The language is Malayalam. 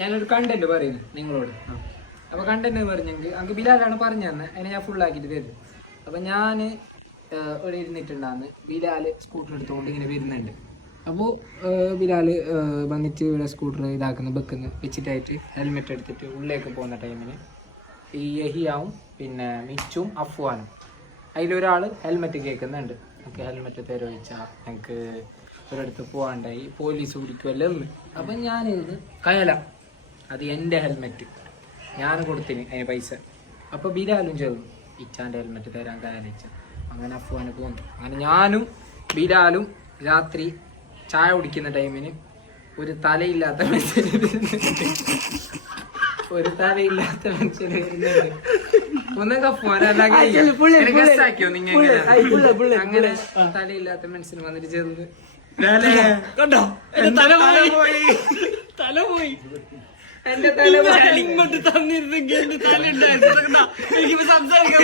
ഞാനൊരു കണ്ടന്റ് പറയുന്നു നിങ്ങളോട്. അപ്പൊ കണ്ടന്റ് പറഞ്ഞെങ്കിൽ അങ്ങ് ബിലാലാണ് പറഞ്ഞു തന്നെ, അതിനെ ഞാൻ ഫുള്ളാക്കിയിട്ട് തരും. അപ്പൊ ഞാൻ ഇവിടെ ഇരുന്നിട്ടുണ്ടാന്ന്, ബിലാല് സ്കൂട്ടർ എടുത്തുകൊണ്ട് ഇങ്ങനെ വരുന്നുണ്ട്. അപ്പോൾ ബിലാല് വന്നിട്ട് ഇവിടെ സ്കൂട്ടർ വെച്ചിട്ടായിട്ട് ഹെൽമെറ്റ് എടുത്തിട്ട് ഉള്ളിലേക്ക് പോകുന്ന ടൈമിന് ഈ യഹിയാവും പിന്നെ മിച്ചും അഫ്വാനും അതിലൊരാൾ ഹെൽമെറ്റ് കേൾക്കുന്നുണ്ട്. എനിക്ക് ഹെൽമെറ്റ് തരുവച്ചാൽ എനിക്ക് ഒരിടത്ത് പോകാണ്ടായി, പോലീസ് പിടിക്കുമല്ലോ എന്ന്. അപ്പം ഞാനിത് കയല, അത് എൻ്റെ ഹെൽമെറ്റ് ഞാൻ കൊടുത്തിന് അതിന് പൈസ. അപ്പോൾ ബിലാലും ചേർന്നു ഇച്ചാൻ്റെ ഹെൽമെറ്റ് തരാൻ കയലിച്ച. അങ്ങനെ അഫ്വാന് പോകുന്നു. അങ്ങനെ ഞാനും ബിലാലും രാത്രി ചായ കുടിക്കുന്ന ടൈമിന് ഒരു തലയില്ലാത്ത മനുഷ്യന് വരുന്നുണ്ട്. ഒന്നൊക്കെ അങ്ങനെ തലയില്ലാത്ത മനുഷ്യന് വന്നിട്ട് ചേർന്ന് കണ്ടോ എന്റെ തല പോയി. എന്റെ തല തന്നിരുന്നെങ്കിൽ എന്റെ തല ഉണ്ടായിരുന്നു. എനിക്ക് സംസാരിക്കാൻ